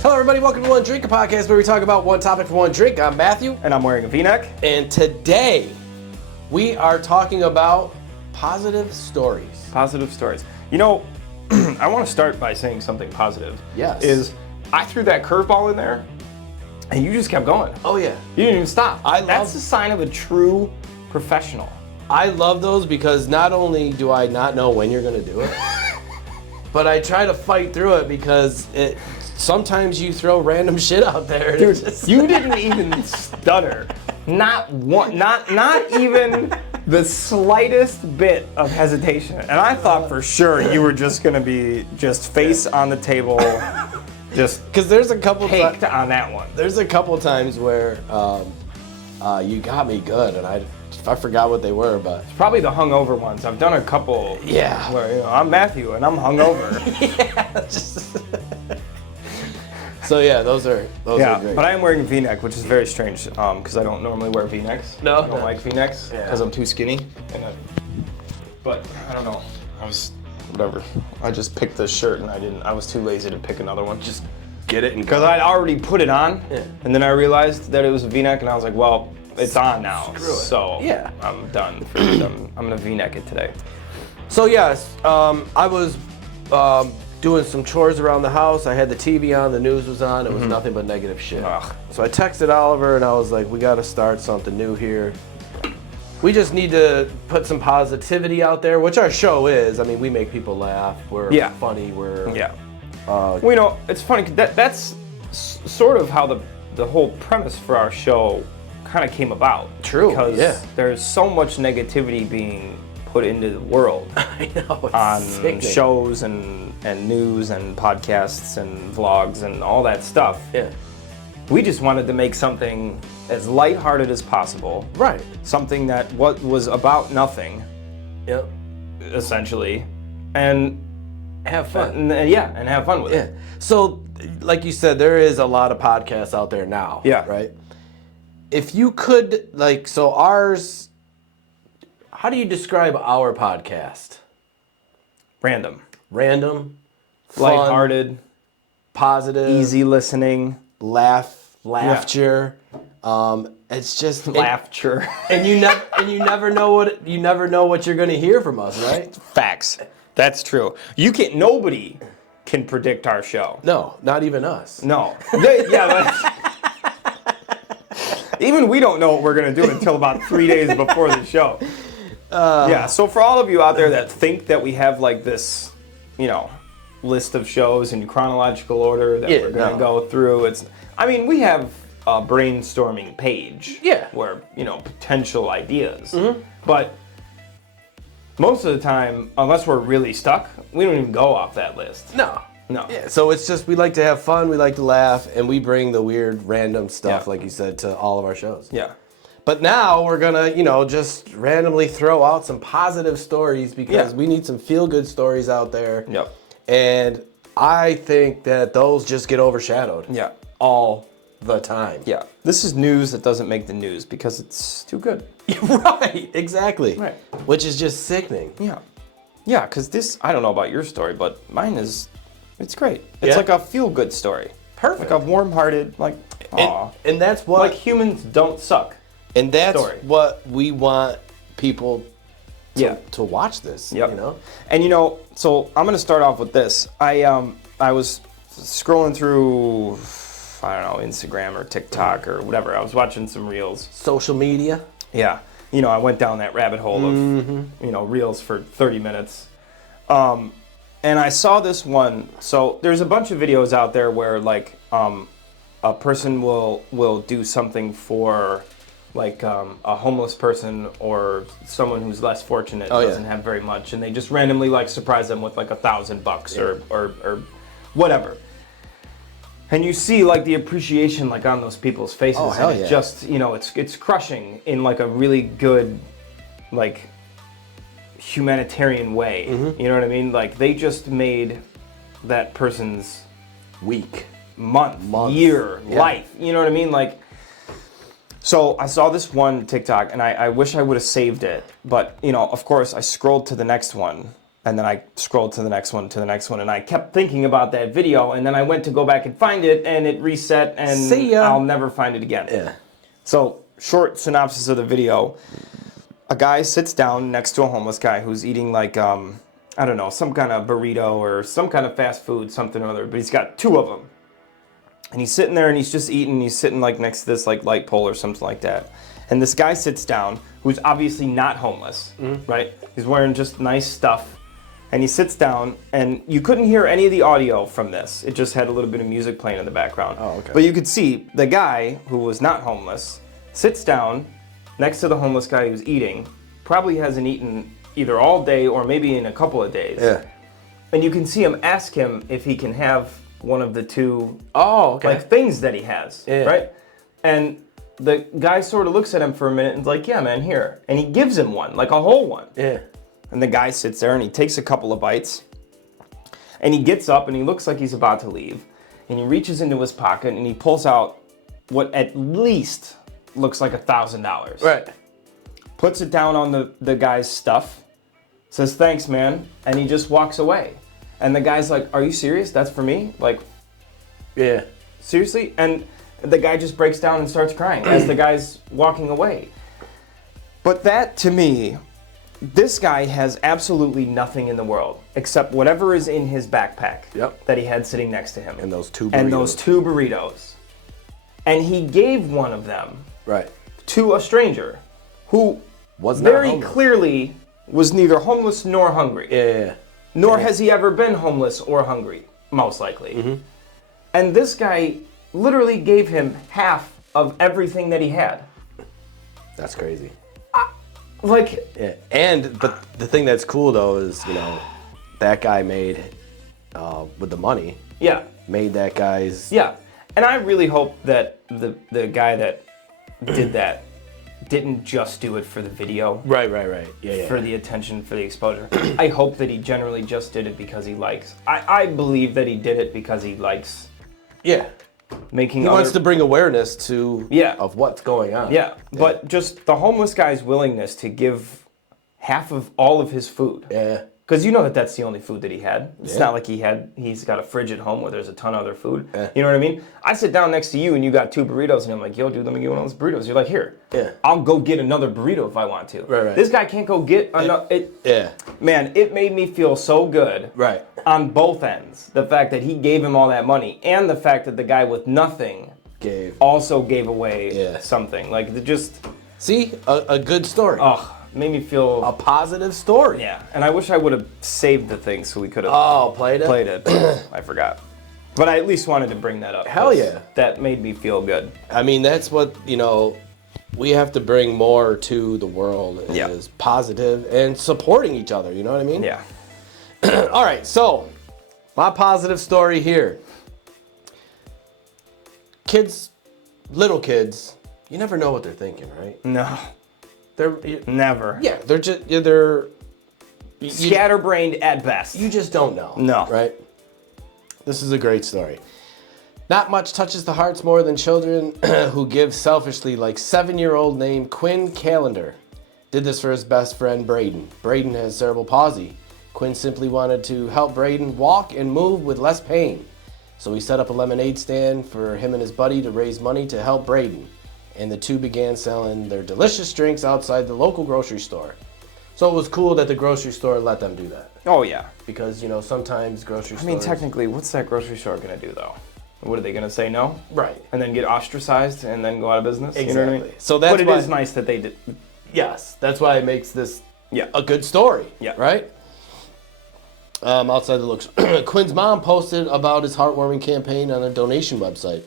Hello everybody, welcome to One Drink, a podcast where we talk about one topic for one drink. I'm Matthew. And I'm wearing a V-neck. And today, we are talking about positive stories. Positive stories. You know, I want to start by saying something positive. Yes. Is I threw that curveball in there, and you just kept going. Oh yeah. You didn't even stop. That's That's the sign of a true professional. I love those because not only do I not know when you're going to do it, but I try to fight through it because sometimes you throw random shit out there. And Dude, you didn't even stutter. Not one, not even the slightest bit of hesitation. And I thought for sure you were just gonna be just face on the table, just because there's a couple caked on that one. There's a couple times where you got me good, and I forgot what they were, but Probably the hungover ones. I've done a couple. Yeah. Where I'm Matthew and I'm hungover. So yeah, those are great. But I am wearing a V-neck, which is very strange because I don't normally wear V-necks. No. I don't like V-necks because Yeah. I'm too skinny. But I don't know. Whatever. I just picked this shirt and I was too lazy to pick another one. Just Get it and because I'd already put it on, Yeah. and then I realized that it was a V-neck, and I was like, well, it's on now. Screw it. So Yeah. I'm done. I'm gonna V-neck it today. So yes, I was doing some chores around the house. I had the TV on, the news was on. It was nothing but negative shit. Ugh. So I texted Oliver and I was like, we got to start something new here. We just need to put some positivity out there, which our show is. I mean, we make people laugh. We're funny. We're Well, you know, it's funny. That's sort of how the whole premise for our show kind of came about. True, Because yeah. there's so much negativity being put into the world I know, it's on sickening. shows and news and podcasts and vlogs and all that stuff. Yeah. We just wanted to make something as lighthearted as possible. Right. Something that was about nothing, Yep. essentially, and Have fun. and have fun with Yeah. it. So, like you said, there is a lot of podcasts out there now. Yeah. Right? If you could, so ours, how do you describe our podcast? Random, Random, fun, lighthearted, positive, easy listening, laughter. It's just laughter. and you never know what you're gonna hear from us, right? Facts. That's true. Nobody can predict our show. No, not even us. No. Even we don't know what we're gonna do until about 3 days before the show. So for all of you out there that think that we have like this, list of shows in chronological order that we're gonna go through, we have a brainstorming page. Yeah. Where, potential ideas. But most of the time, unless we're really stuck, we don't even go off that list. No. No. Yeah, so it's just we like to have fun, we like to laugh, and we bring the weird random stuff, like you said, to all of our shows. Yeah. But now we're gonna, just randomly throw out some positive stories because we need some feel-good stories out there. Yep. And I think that those just get overshadowed. Yeah. All the time. Yeah. This is news that doesn't make the news because it's too good. Right, exactly. Right. Which is just sickening. Yeah. Yeah, because I don't know about your story, but mine it's great. It's Yeah? like a feel-good story. Perfect. Like a warm-hearted, aw. And that's what Like humans don't suck. And that's story. what we want people to watch this. Yep. You know? And so I'm gonna start off with this. I was scrolling through, I don't know, Instagram or TikTok or whatever. I was watching some reels. Social media. Yeah. I went down that rabbit hole of, reels for 30 minutes. And I saw this one. So there's a bunch of videos out there where a person will do something for a homeless person or someone who's less fortunate, doesn't have very much, and they just randomly surprise them with $1,000 or whatever. And you see the appreciation on those people's faces. Oh, hell and it yeah. just it's crushing in a really good humanitarian way. You know what I mean? They just made that person's Week. month, year, life. You know what I mean? So I saw this one TikTok and I wish I would have saved it, but of course I scrolled to the next one And then I scrolled to the next one, and I kept thinking about that video, and then I went to go back and find it, and it reset, and See ya. I'll never find it again. Yeah. So, short synopsis of the video. A guy sits down next to a homeless guy who's eating like, I don't know, some kind of burrito or some kind of fast food, something or other, but he's got two of them. And he's sitting there and he's just eating, he's sitting like next to this like light pole or something like that. And this guy sits down, who's obviously not homeless, right? He's wearing just nice stuff. And he sits down, and you couldn't hear any of the audio from this. It just had a little bit of music playing in the background. Oh, okay. But you could see the guy, who was not homeless, sits down next to the homeless guy who's eating, probably hasn't eaten either all day or maybe in a couple of days. Yeah. And you can see him ask him if he can have one of the two like things that he has, right? And the guy sort of looks at him for a minute and is like, yeah, man, here. And he gives him one, like a whole one. Yeah. And the guy sits there and he takes a couple of bites. And he gets up and he looks like he's about to leave. And he reaches into his pocket and he pulls out what at least looks like $1,000. Right. Puts it down on the guy's stuff. Says, thanks, man. And he just walks away. And the guy's like, are you serious? That's for me? Like, yeah. Seriously? And the guy just breaks down and starts crying as the guy's walking away. But that, to me, this guy has absolutely nothing in the world except whatever is in his backpack that he had sitting next to him. And those two burritos. And he gave one of them to a stranger who was not very homeless. Clearly was neither homeless nor hungry. Yeah. Nor has he ever been homeless or hungry, most likely. And this guy literally gave him half of everything that he had. That's crazy. Yeah. But the thing that's cool though is, that guy made, with the money. Yeah. Made that guy's. Yeah. And I really hope that the guy that did that didn't just do it for the video. Right. Yeah. For the attention, for the exposure. I hope that he generally just did it because he likes. I believe that he did it because he likes. Yeah. Making. He wants to bring awareness to. Yeah. Of what's going on. Yeah. But just the homeless guy's willingness to give half of all of his food. Yeah. Because that's the only food that he had. It's not like he's got a fridge at home where there's a ton of other food. Yeah. You know what I mean? I sit down next to you and you got two burritos and I'm like, yo, dude, let me get one of those burritos. You're like, here. Yeah. I'll go get another burrito if I want to. Right. This guy can't go get another. Yeah. Man, it made me feel so good. Right. On both ends. The fact that he gave him all that money and the fact that the guy with nothing also gave away something. Like, just... See? A good story. Oh, made me feel... A positive story. Yeah. And I wish I would have saved the thing so we could have... played it? I forgot. But I at least wanted to bring that up. Hell yeah. That made me feel good. I mean, that's what, we have to bring more to the world is positive and supporting each other, you know what I mean? Yeah. All right, so my positive story here. Kids, little kids, you never know what they're thinking, right? No. Never. Yeah, they're just, they're... Scatterbrained at best. You just don't know. No. Right? This is a great story. Not much touches the hearts more than children who give selfishly, like 7-year-old named Quinn Callender. Did this for his best friend, Braden. Braden has cerebral palsy. Quinn simply wanted to help Braden walk and move with less pain. So he set up a lemonade stand for him and his buddy to raise money to help Braden. And the two began selling their delicious drinks outside the local grocery store. So it was cool that the grocery store let them do that. Oh, yeah. Because, sometimes grocery stores... I mean, technically, what's that grocery store going to do, though? What are they going to say, no? Right. And then get ostracized and then go out of business? Exactly. You know what I mean? So that's but it is nice that they did. Yes. That's why it makes this a good story. Yeah. Right? Outside the looks. Quinn's mom posted about his heartwarming campaign on a donation website,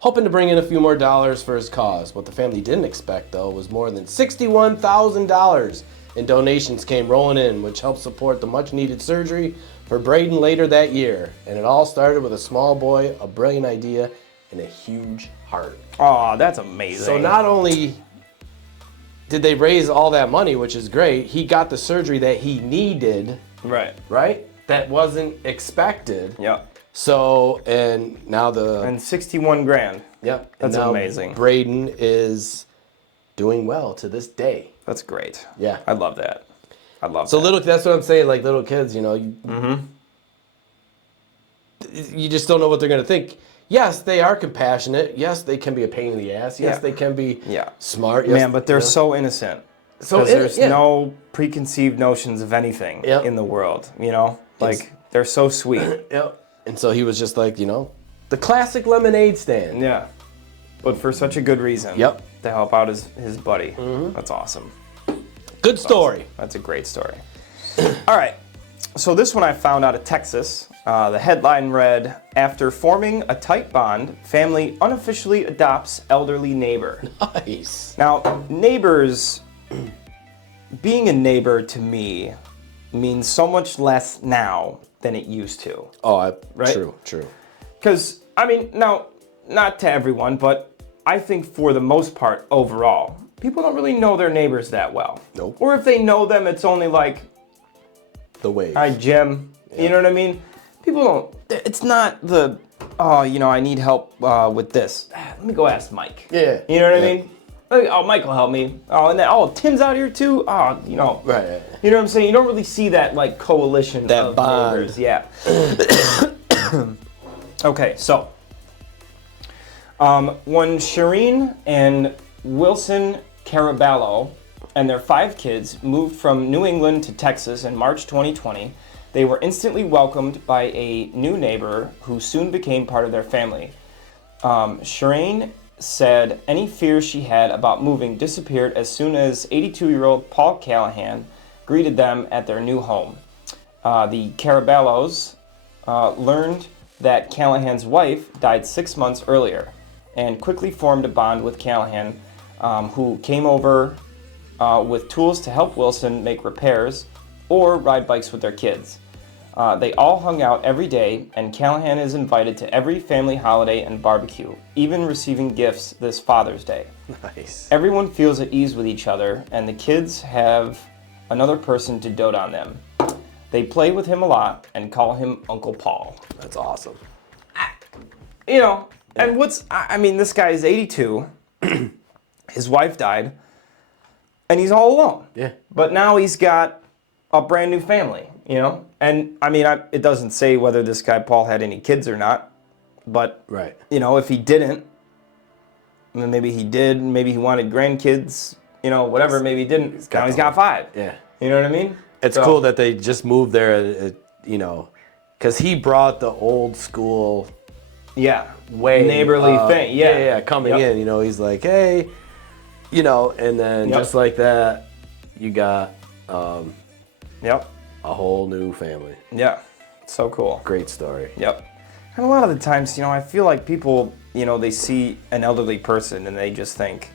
hoping to bring in a few more dollars for his cause. What the family didn't expect, though, was more than $61,000 in donations came rolling in, which helped support the much-needed surgery for Braden later that year. And it all started with a small boy, a brilliant idea, and a huge heart. Oh, that's amazing. So not only did they raise all that money, which is great, he got the surgery that he needed. Right? That wasn't expected. Yeah. So, and now And 61 grand. Yep. That's amazing. Braden is doing well to this day. That's great. Yeah. I love that. I love So that. that's what I'm saying. Like little kids, you just don't know what they're gonna think. Yes, they are compassionate. Yes, they can be a pain in the ass. Yes, they can be smart. Yes, Man, but they're so innocent. So Because there's no preconceived notions of anything in the world, Like, they're so sweet. Yep. And so he was just like, the classic lemonade stand. Yeah. But for such a good reason. Yep. To help out his buddy. That's awesome. Good story. Awesome. That's a great story. All right. So this one I found out of Texas. The headline read, "After forming a tight bond, family unofficially adopts elderly neighbor." Nice. Now, neighbors, being a neighbor to me means so much less now than it used to. Oh, right? True. Because, now, not to everyone, but I think for the most part, overall, people don't really know their neighbors that well. Nope. Or if they know them, it's only like, The wave. "Hi, Jim." Yeah. You know what I mean? People don't, it's not the, "Oh, I need help with this. Let me go ask Mike." Yeah. You know what I mean? Like, "Oh, Mike will help me." Oh, and then, "Oh, Tim's out here too?" Oh, Right. You know what I'm saying? You don't really see that, like, coalition That of bond. neighbors. Yeah. Okay, so when Shireen and Wilson Caraballo and their 5 kids moved from New England to Texas in March 2020, they were instantly welcomed by a new neighbor who soon became part of their family. Shireen said any fears she had about moving disappeared as soon as 82-year-old Paul Callahan greeted them at their new home. The Caraballos learned that Callahan's wife died 6 months earlier and quickly formed a bond with Callahan, who came over with tools to help Wilson make repairs or ride bikes with their kids. They all hung out every day, and Callahan is invited to every family holiday and barbecue, even receiving gifts this Father's Day. Nice. Everyone feels at ease with each other, and the kids have another person to dote on them. They play with him a lot and call him Uncle Paul. That's awesome. And this guy is 82. His wife died, and he's all alone. Yeah. But now he's got a brand new family, And, it doesn't say whether this guy Paul had any kids or not, but, Right. If he didn't, maybe he did, maybe he wanted grandkids, whatever, maybe he didn't. Now he's got 5. Yeah. You know what I mean? It's cool that they just moved there, because he brought the old school way neighborly thing. Yeah, coming in, he's like, "Hey," and then just like that, you got a whole new family. Yeah. So cool. Great story. Yep. And a lot of the times, I feel like people, they see an elderly person and they just think,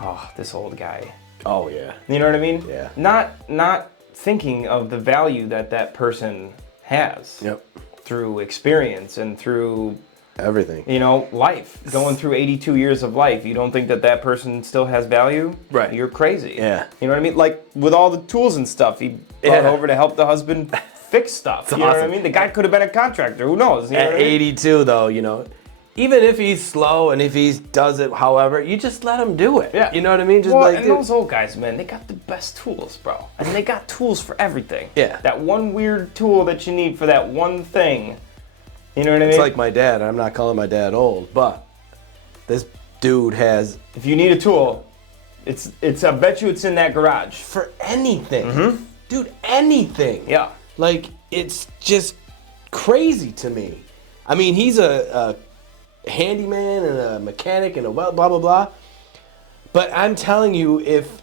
"Oh, this old guy." Oh yeah. You know what I mean? Yeah. Not thinking of the value that person has. Yep. Through experience and through everything. Life. Going through 82 years of life, you don't think that person still has value? Right. You're crazy. Yeah. You know what I mean? Like with all the tools and stuff he brought over to help the husband fix stuff. You know what I mean? The guy could have been a contractor. Who knows? You know At 82 though, even if he's slow and if he does it however, you just let him do it. Yeah. You know what I mean? Just those old guys, man, they got the best tools, bro. And they got tools for everything. Yeah. That one weird tool that you need for that one thing. You know what I mean? It's like my dad. I'm not calling my dad old, but this dude has... If you need a tool, it's I bet you it's in that garage. For anything. Mm-hmm. Dude, anything. Yeah. Like, it's just crazy to me. I mean, he's a handyman and a mechanic and a blah, blah, blah. But I'm telling you, if...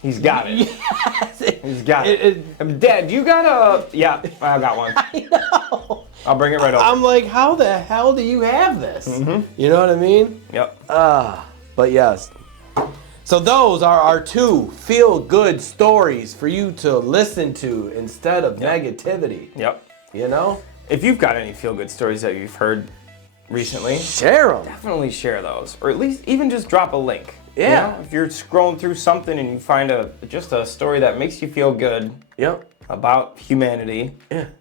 He's got it. Yes, He's got it. Dad, you got a... Yeah, I got one. I know. I'll bring it right over. I'm like, how the hell do you have this? Mm-hmm. You know what I mean? Yep. But yes. So those are our 2 feel-good stories for you to listen to instead of negativity. Yep. You If you've got any feel-good stories that you've heard recently, share them. definitely share those. Or at least even just drop a link. Yeah. If you're scrolling through something and you find just a story that makes you feel good about humanity,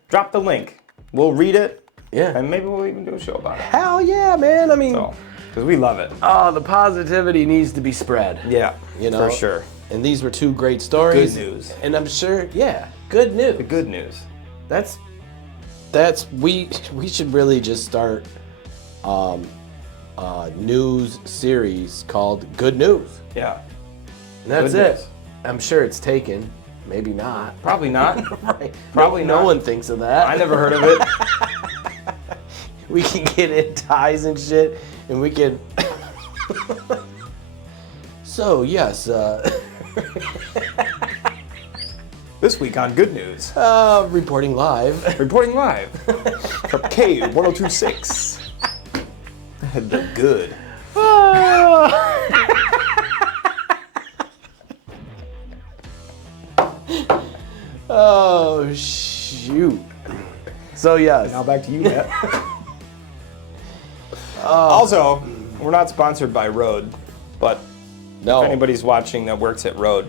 drop the link. We'll read it. Yeah. And maybe we'll even do a show about it. Hell yeah, man. I mean... Because we love it. Oh, the positivity needs to be spread. Yeah, for sure. And these were two great stories. Good news. And I'm sure, good news. The good news. That's we should really just start a news series called Good News. Yeah. And that's Good it. news. I'm sure it's taken. Maybe not. Probably not. Right. Probably no not. one thinks of that. I never heard of it. We can get in ties and shit, and we can. So yes, This week on Good News. reporting live. Reporting live from K1026. The good. Oh shoot. So yes. Now back to you, Matt. Also, we're not sponsored by Rode, but No. if anybody's watching that works at Rode,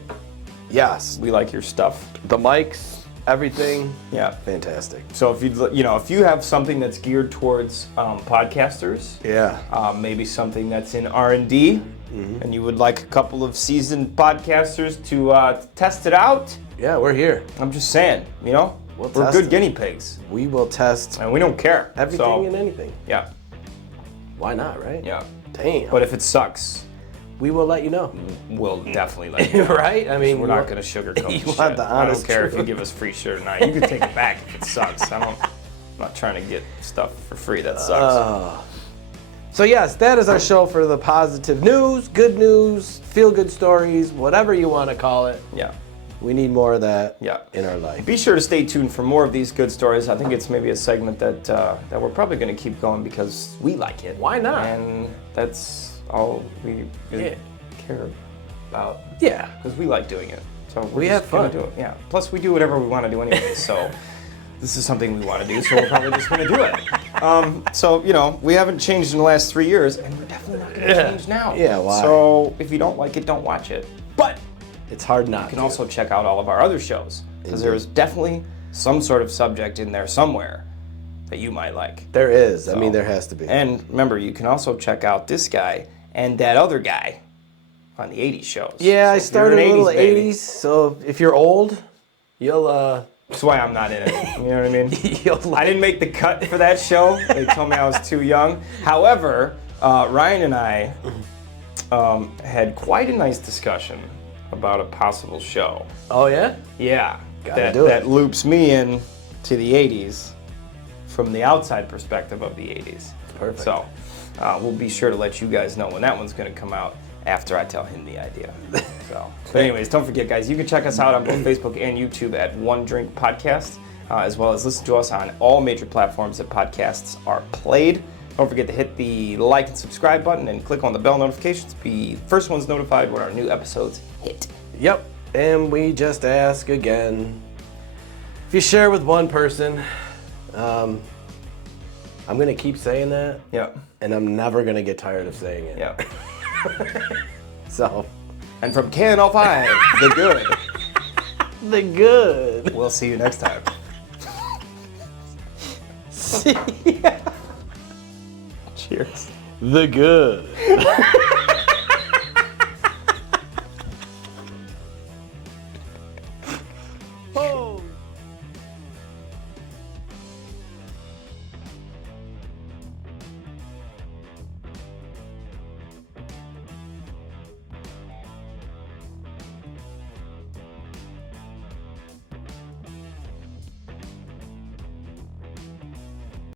Yes. we like your stuff. The mics, everything. Yeah. Fantastic. So if if you have something that's geared towards podcasters, Yeah. maybe something that's in R&D, and you would like a couple of seasoned podcasters to test it out, Yeah, we're here. I'm just saying, we're test good it. guinea pigs, We will test and we don't care. everything So, and anything. yeah, Why not, right? yeah. Damn. But if it sucks, we will let you know. we'll definitely let you know. Right? I mean, We're not going to sugarcoat You the want shit. the I don't honest care if you truth. give us free shit or not. You can take it back if it sucks. I'm not trying to get stuff for free that sucks. So yes, that is our show for the positive news, good news, feel good stories, whatever you want to call it. Yeah. We need more of that Yeah. in our life. Be sure to stay tuned for more of these good stories. I think it's maybe a segment that we're probably going to keep going because we like it. Why not? And that's all we really care about. Yeah. Because we like doing it. So we're We just have gonna fun. Do it. Yeah. Plus, we do whatever we want to do anyway. So this is something we want to do. So we're probably just going to do it. So we haven't changed in the last 3 years, and we're definitely not going to change now. Yeah, why? So if you don't like it, don't watch it. But It's hard not you can to. also check out all of our other shows because there is definitely some sort of subject in there somewhere that you might like. There is. I mean, there has to be. And remember, you can also check out this guy and that other guy on the 80s shows. Yeah, I So if you're started an a little 80s 80s, so if you're old, you'll That's why I'm not in it. You know what I mean? you'll I didn't make the cut for that show. They told me I was too young. However, Ryan and I had quite a nice discussion about a possible show. Oh yeah? Yeah, Gotta do it. that loops me in to the 80s from the outside perspective of the 80s. Perfect. So we'll be sure to let you guys know when that one's going to come out after I tell him the idea. But anyways, don't forget, guys, you can check us out on both Facebook and YouTube at One Drink Podcast, as well as listen to us on all major platforms that podcasts are played. Don't forget to hit the like and subscribe button and click on the bell notifications to be the first ones notified when our new episodes hit. Yep. And we just ask again, if you share with one person, I'm gonna keep saying that, Yep. and I'm never gonna get tired of saying it. Yep. So, And from KN05, the good. the good. We'll see you next time. See ya. Cheers. The good.